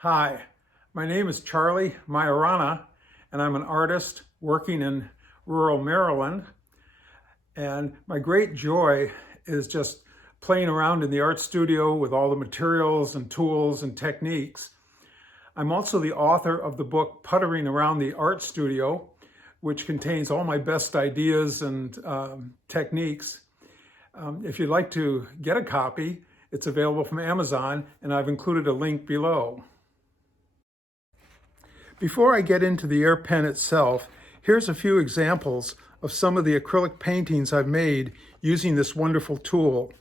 Hi, my name is Charlie Majorana, and I'm an artist working in rural Maryland. And my great joy is just playing around in the art studio with all the materials and tools and techniques. I'm also the author of the book Puttering Around the Art Studio, which contains all my best ideas and techniques. If you'd like to get a copy, it's available from Amazon, and I've included a link below. Before I get into the AirPen itself, here's a few examples of some of the acrylic paintings I've made using this wonderful tool.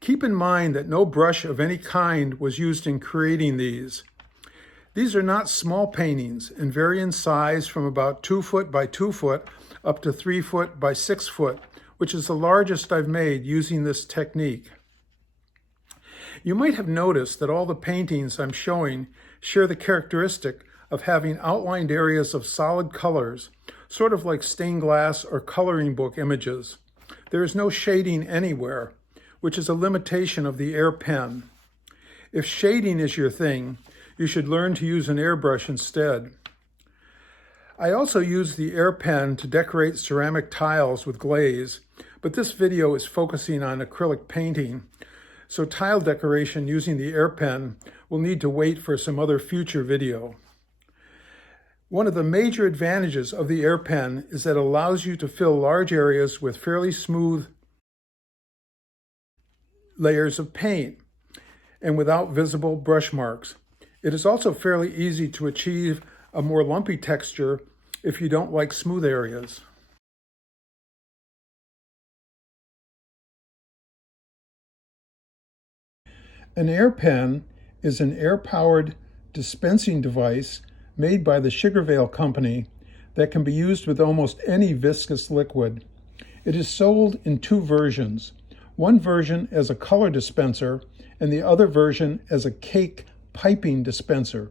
Keep in mind that no brush of any kind was used in creating these. These are not small paintings and vary in size from about 2 foot by 2 foot up to 3 foot by 6 foot, which is the largest I've made using this technique. You might have noticed that all the paintings I'm showing share the characteristic of having outlined areas of solid colors, sort of like stained glass or coloring book images. There is no shading anywhere, which is a limitation of the AirPen. If shading is your thing, you should learn to use an airbrush instead. I also use the AirPen to decorate ceramic tiles with glaze, but this video is focusing on acrylic painting, so tile decoration using the AirPen will need to wait for some other future video. One of the major advantages of the AirPen is that it allows you to fill large areas with fairly smooth layers of paint and without visible brush marks. It is also fairly easy to achieve a more lumpy texture if you don't like smooth areas. An AirPen is an air-powered dispensing device made by the Sugarvale Company that can be used with almost any viscous liquid. It is sold in two versions. One version as a color dispenser and the other version as a cake piping dispenser.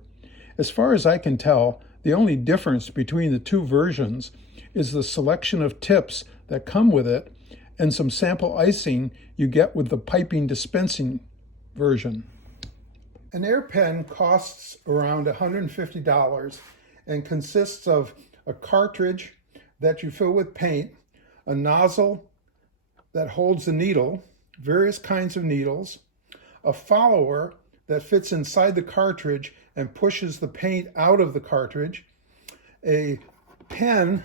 As far as I can tell, the only difference between the two versions is the selection of tips that come with it and some sample icing you get with the piping dispensing version. An AirPen costs around $150 and consists of a cartridge that you fill with paint, a nozzle that holds the needle, various kinds of needles, a follower that fits inside the cartridge and pushes the paint out of the cartridge, a pen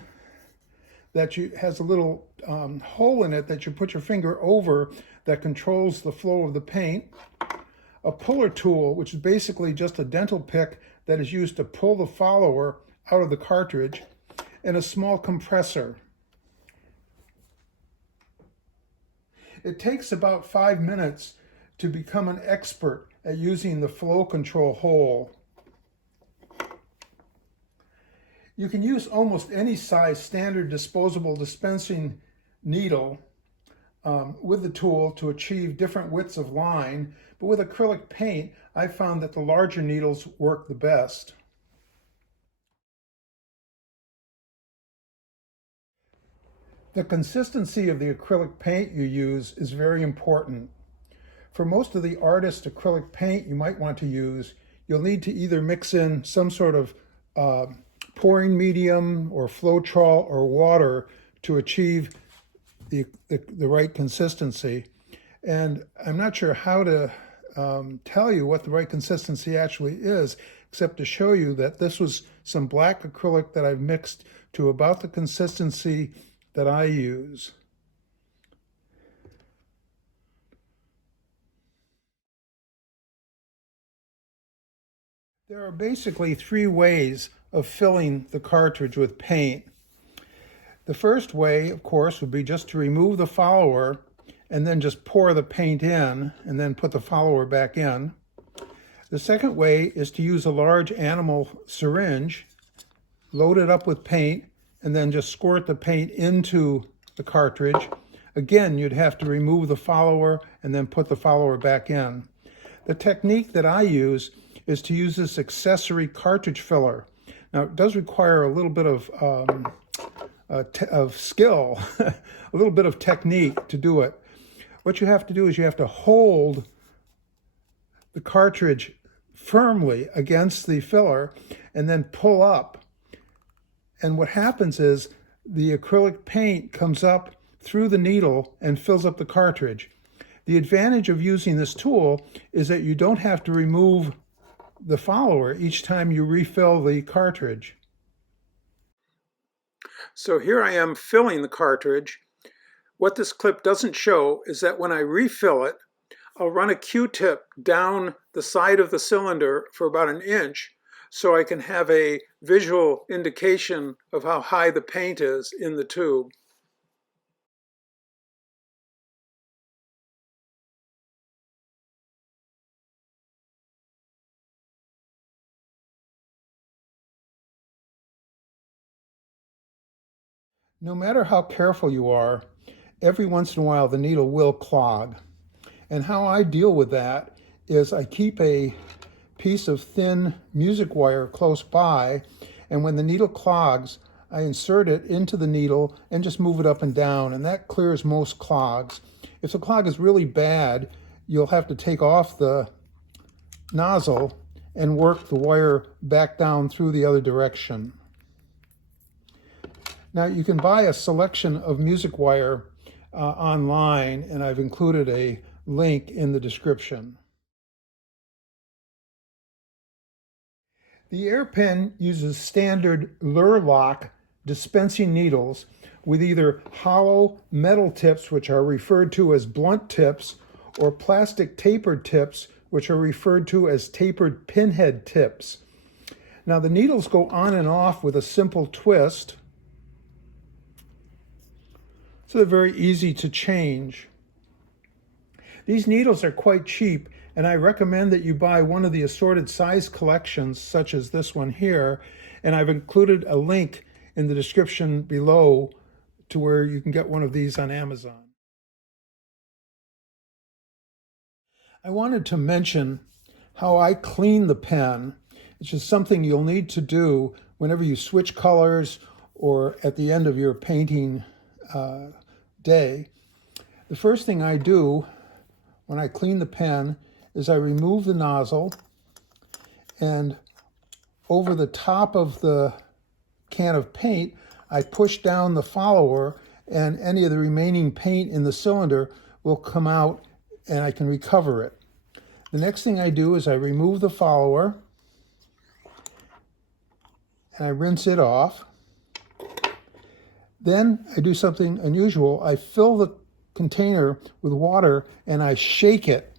that has a little hole in it that you put your finger over that controls the flow of the paint, a puller tool, which is basically just a dental pick that is used to pull the follower out of the cartridge, and a small compressor. It takes about 5 minutes to become an expert at using the flow control hole. You can use almost any size standard disposable dispensing needle with the tool to achieve different widths of line, but with acrylic paint, I found that the larger needles work the best. The consistency of the acrylic paint you use is very important. For most of the artist acrylic paint you might want to use, you'll need to either mix in some sort of pouring medium or Floetrol or water to achieve the right consistency. And I'm not sure how to tell you what the right consistency actually is, except to show you that this was some black acrylic that I've mixed to about the consistency that I use. There are basically 3 ways of filling the cartridge with paint. The first way, of course, would be just to remove the follower and then just pour the paint in and then put the follower back in. The second way is to use a large animal syringe, load it up with paint, and then just squirt the paint into the cartridge. Again, you'd have to remove the follower and then put the follower back in. The technique that I use is to use this accessory cartridge filler. Now, it does require a little bit of skill, a little bit of technique to do it. What you have to do is you have to hold the cartridge firmly against the filler and then pull up. And what happens is the acrylic paint comes up through the needle and fills up the cartridge. The advantage of using this tool is that you don't have to remove the follower each time you refill the cartridge. So here I am filling the cartridge. What this clip doesn't show is that when I refill it, I'll run a Q-tip down the side of the cylinder for about 1 inch so I can have a visual indication of how high the paint is in the tube. No matter how careful you are, every once in a while the needle will clog. And how I deal with that is I keep a piece of thin music wire close by, and when the needle clogs, I insert it into the needle and just move it up and down, and that clears most clogs. If the clog is really bad, you'll have to take off the nozzle and work the wire back down through the other direction. Now you can buy a selection of music wire online, and I've included a link in the description. The AirPen uses standard lure lock dispensing needles with either hollow metal tips, which are referred to as blunt tips, or plastic tapered tips, which are referred to as tapered pinhead tips. Now the needles go on and off with a simple twist, so they're very easy to change. These needles are quite cheap, and I recommend that you buy one of the assorted size collections, such as this one here, and I've included a link in the description below to where you can get one of these on Amazon. I wanted to mention how I clean the pen, which is something you'll need to do whenever you switch colors or at the end of your painting day. The first thing I do when I clean the pen is I remove the nozzle, and over the top of the can of paint, I push down the follower, and any of the remaining paint in the cylinder will come out and I can recover it. The next thing I do is I remove the follower and I rinse it off. Then I do something unusual. I fill the container with water and I shake it,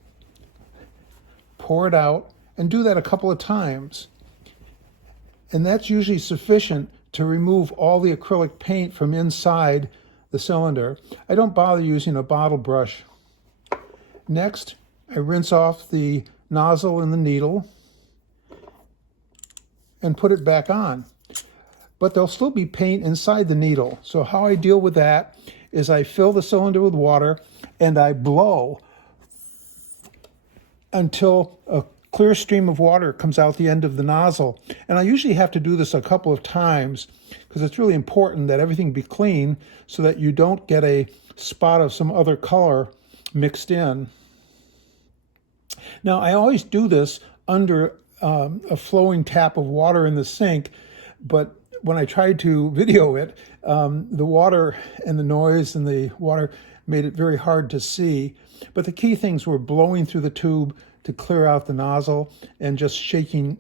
pour it out, and do that a couple of times. And that's usually sufficient to remove all the acrylic paint from inside the cylinder. I don't bother using a bottle brush. Next, I rinse off the nozzle and the needle and put it back on. But there'll still be paint inside the needle. So how I deal with that is I fill the cylinder with water and I blow until a clear stream of water comes out the end of the nozzle. And I usually have to do this a couple of times because it's really important that everything be clean so that you don't get a spot of some other color mixed in. Now, I always do this under a flowing tap of water in the sink, but when I tried to video it, the water and the noise and the water made it very hard to see. But the key things were blowing through the tube to clear out the nozzle and just shaking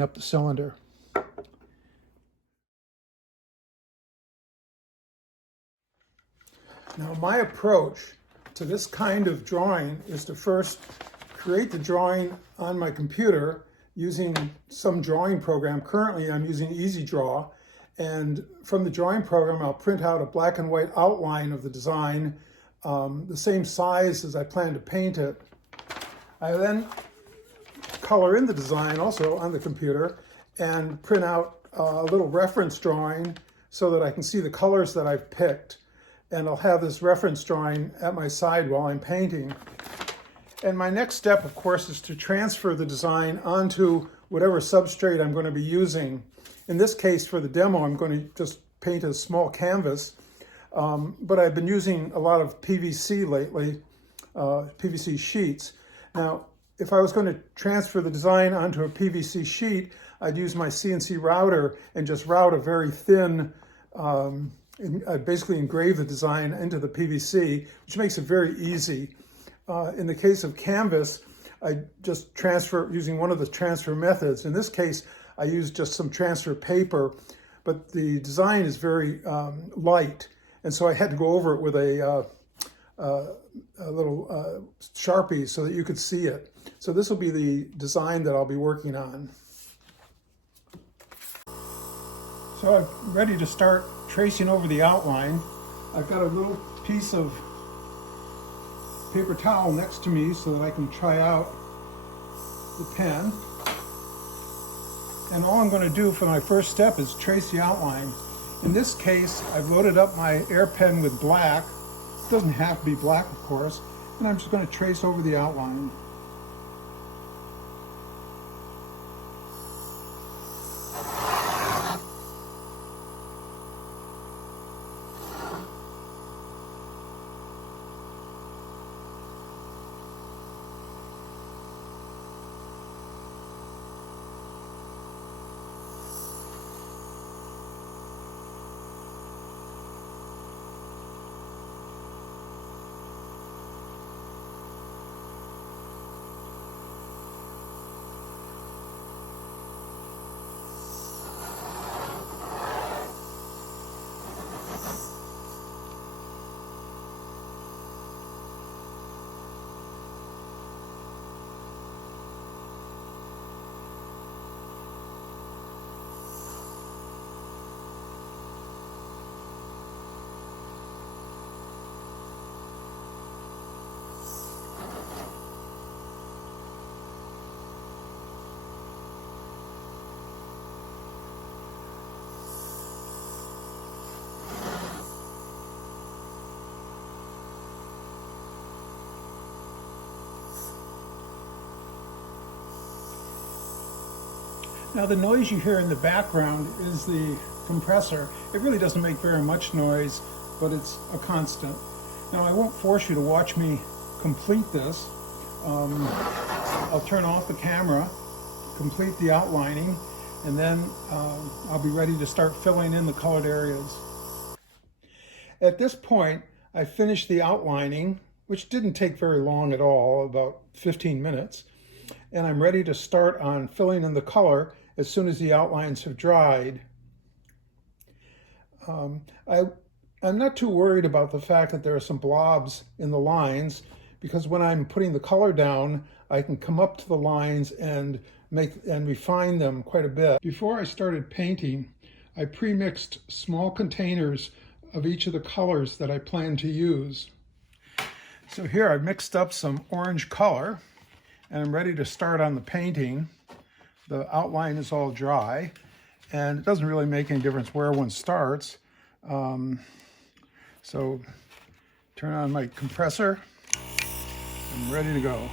up the cylinder. Now, my approach to this kind of drawing is to first create the drawing on my computer using some drawing program. Currently, I'm using EasyDraw, and from the drawing program, I'll print out a black and white outline of the design, the same size as I plan to paint it. I then color in the design also on the computer and print out a little reference drawing so that I can see the colors that I've picked. And I'll have this reference drawing at my side while I'm painting. And my next step, of course, is to transfer the design onto whatever substrate I'm going to be using. In this case, for the demo, I'm going to just paint a small canvas, but I've been using a lot of PVC lately, PVC sheets. Now, if I was going to transfer the design onto a PVC sheet, I'd use my CNC router and just route a very thin, I'd basically engrave the design into the PVC, which makes it very easy. In the case of canvas, I just transfer using one of the transfer methods. In this case, I use just some transfer paper, but the design is very light, and so I had to go over it with a little Sharpie so that you could see it. So this will be the design that I'll be working on. So I'm ready to start tracing over the outline. I've got a little piece of paper towel next to me so that I can try out the pen. And all I'm going to do for my first step is trace the outline. In this case, I've loaded up my AirPen with black. It doesn't have to be black, of course. And I'm just going to trace over the outline. Now the noise you hear in the background is the compressor. It really doesn't make very much noise, but it's a constant. Now I won't force you to watch me complete this. I'll turn off the camera, complete the outlining, and then I'll be ready to start filling in the colored areas. At this point, I finished the outlining, which didn't take very long at all, about 15 minutes. And I'm ready to start on filling in the color as soon as the outlines have dried. I'm not too worried about the fact that there are some blobs in the lines, because when I'm putting the color down, I can come up to the lines and refine them quite a bit. Before I started painting, I pre-mixed small containers of each of the colors that I plan to use. So here I've mixed up some orange color, and I'm ready to start on the painting. The outline is all dry, and it doesn't really make any difference where one starts. So turn on my compressor. I'm ready to go.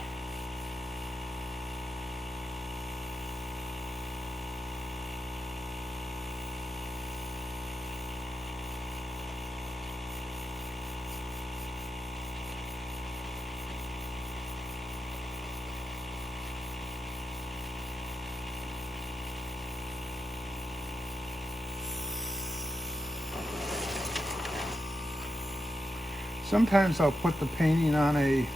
Sometimes I'll put the painting on a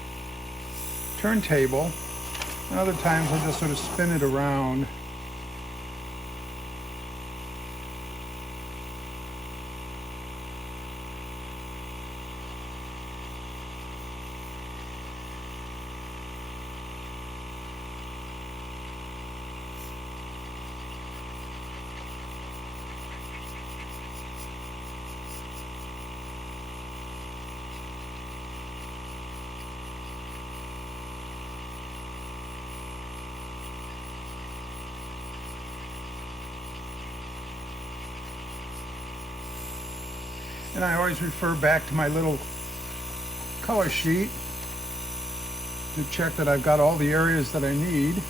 turntable, and other times I'll just sort of spin it around. And I always refer back to my little color sheet to check that I've got all the areas that I need.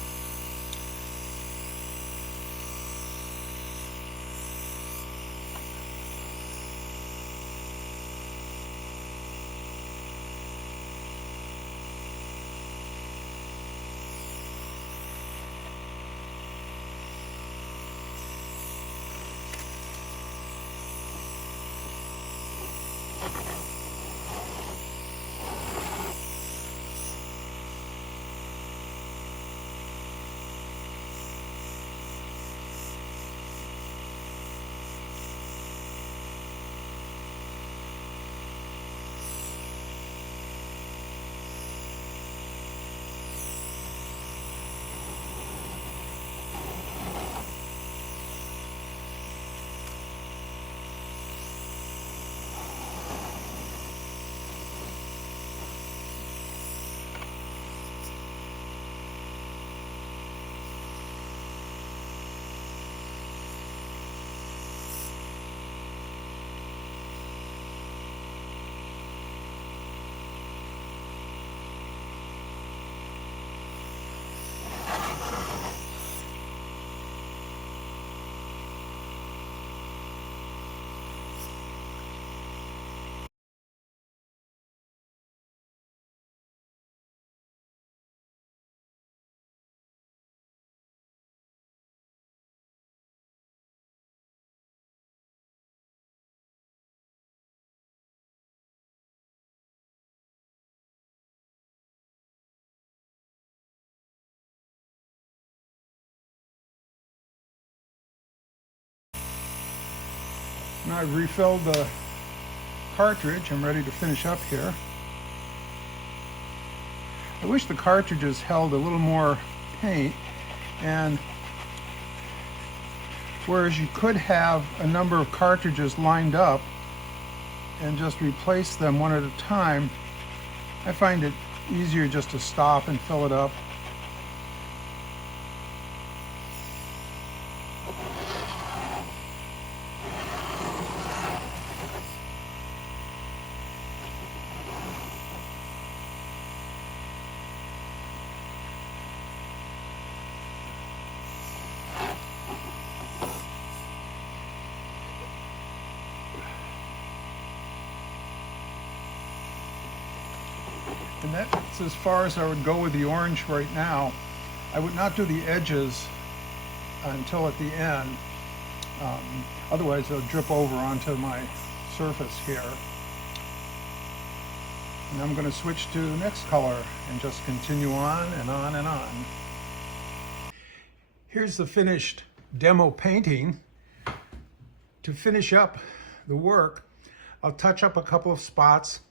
Now I've refilled the cartridge. I'm ready to finish up here. I wish the cartridges held a little more paint, and whereas you could have a number of cartridges lined up and just replace them one at a time, I find it easier just to stop and fill it up. And that's as far as I would go with the orange right now. I would not do the edges until at the end. Otherwise they'll drip over onto my surface here. And I'm going to switch to the next color and just continue on and on and on. Here's the finished demo painting. To finish up the work, I'll touch up a couple of spots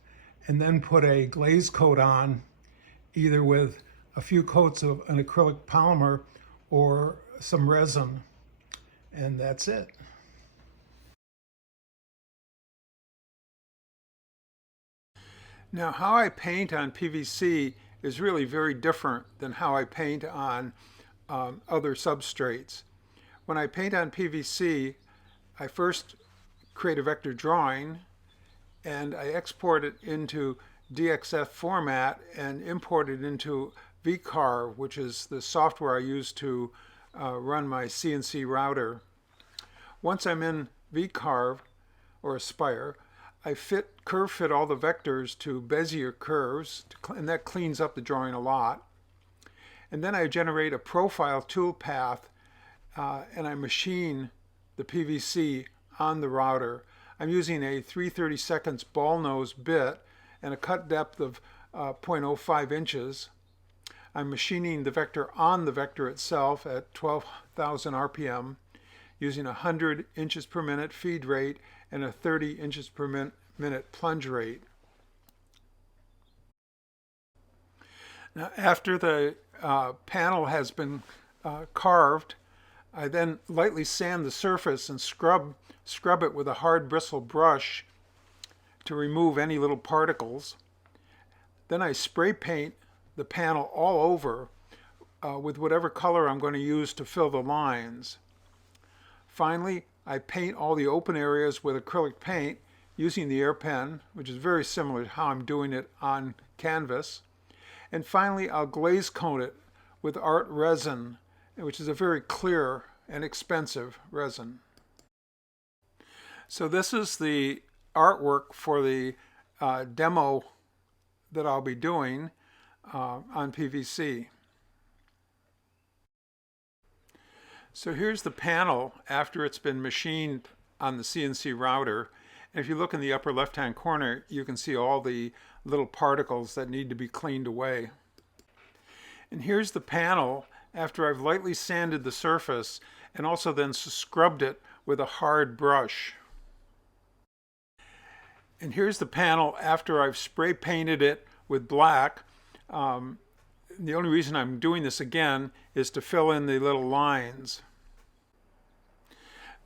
and then put a glaze coat on, either with a few coats of an acrylic polymer or some resin, and that's it. Now, how I paint on PVC is really very different than how I paint on other substrates. When I paint on PVC, I first create a vector drawing, and I export it into DXF format and import it into VCarve, which is the software I use to run my CNC router. Once I'm in VCarve or Aspire, I curve fit all the vectors to Bezier curves, and that cleans up the drawing a lot. And then I generate a profile toolpath and I machine the PVC on the router. I'm using a 3/32 ball nose bit and a cut depth of 0.05 inches. I'm machining the vector on the vector itself at 12,000 RPM using a 100 inches per minute feed rate and a 30 inches per minute plunge rate. Now, after the panel has been carved, I then lightly sand the surface and scrub it with a hard bristle brush to remove any little particles. Then I spray paint the panel all over with whatever color I'm going to use to fill the lines. Finally, I paint all the open areas with acrylic paint using the AirPen, which is very similar to how I'm doing it on canvas. And finally, I'll glaze coat it with art resin, which is a very clear and expensive resin. So this is the artwork for the demo that I'll be doing on PVC. So here's the panel after it's been machined on the CNC router. And if you look in the upper left-hand corner, you can see all the little particles that need to be cleaned away. And here's the panel after I've lightly sanded the surface and also then scrubbed it with a hard brush. And here's the panel after I've spray painted it with black. The only reason I'm doing this again is to fill in the little lines.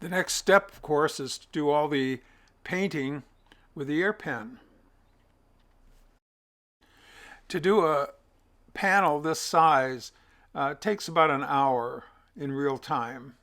The next step, of course, is to do all the painting with the AirPen. To do a panel this size takes about an hour in real time.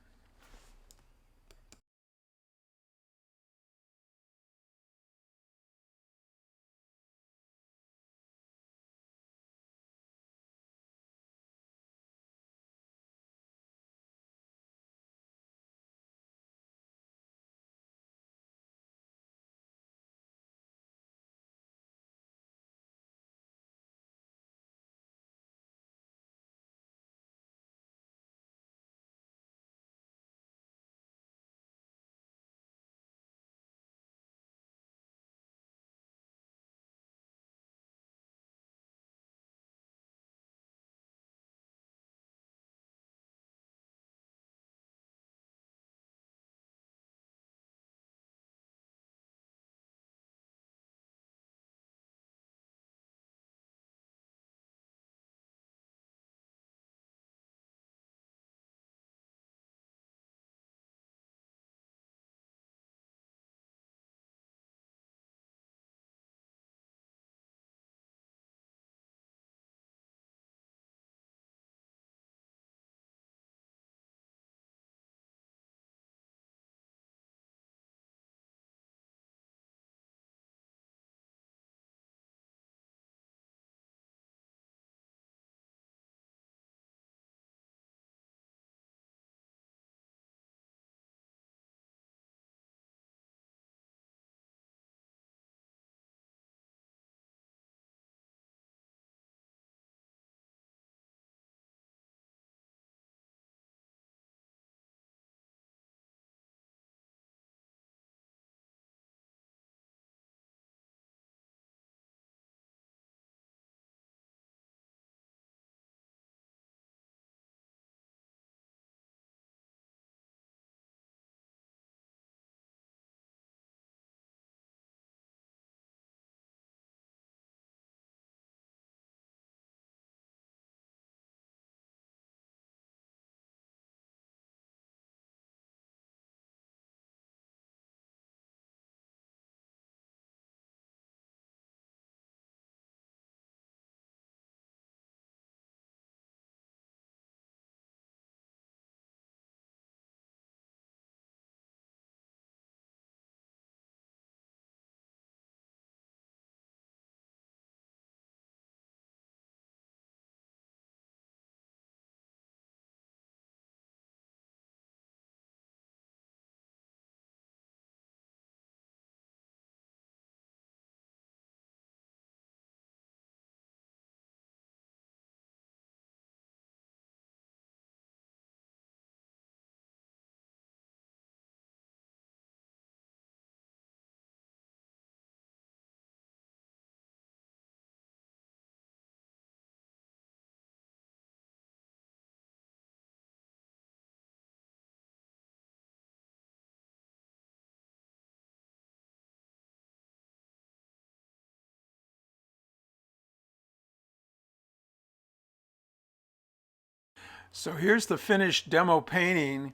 So here's the finished demo painting.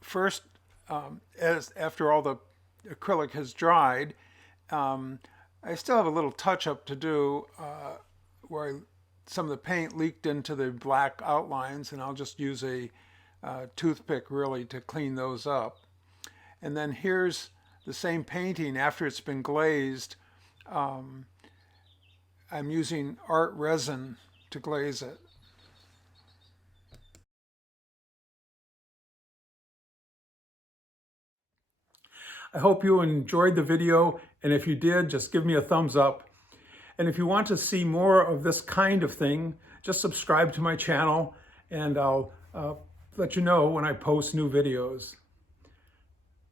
First, after all the acrylic has dried, I still have a little touch-up to do where some of the paint leaked into the black outlines, and I'll just use a toothpick really to clean those up. And then here's the same painting after it's been glazed. I'm using art resin to glaze it. I hope you enjoyed the video, and if you did, just give me a thumbs up. And if you want to see more of this kind of thing, just subscribe to my channel, and I'll let you know when I post new videos.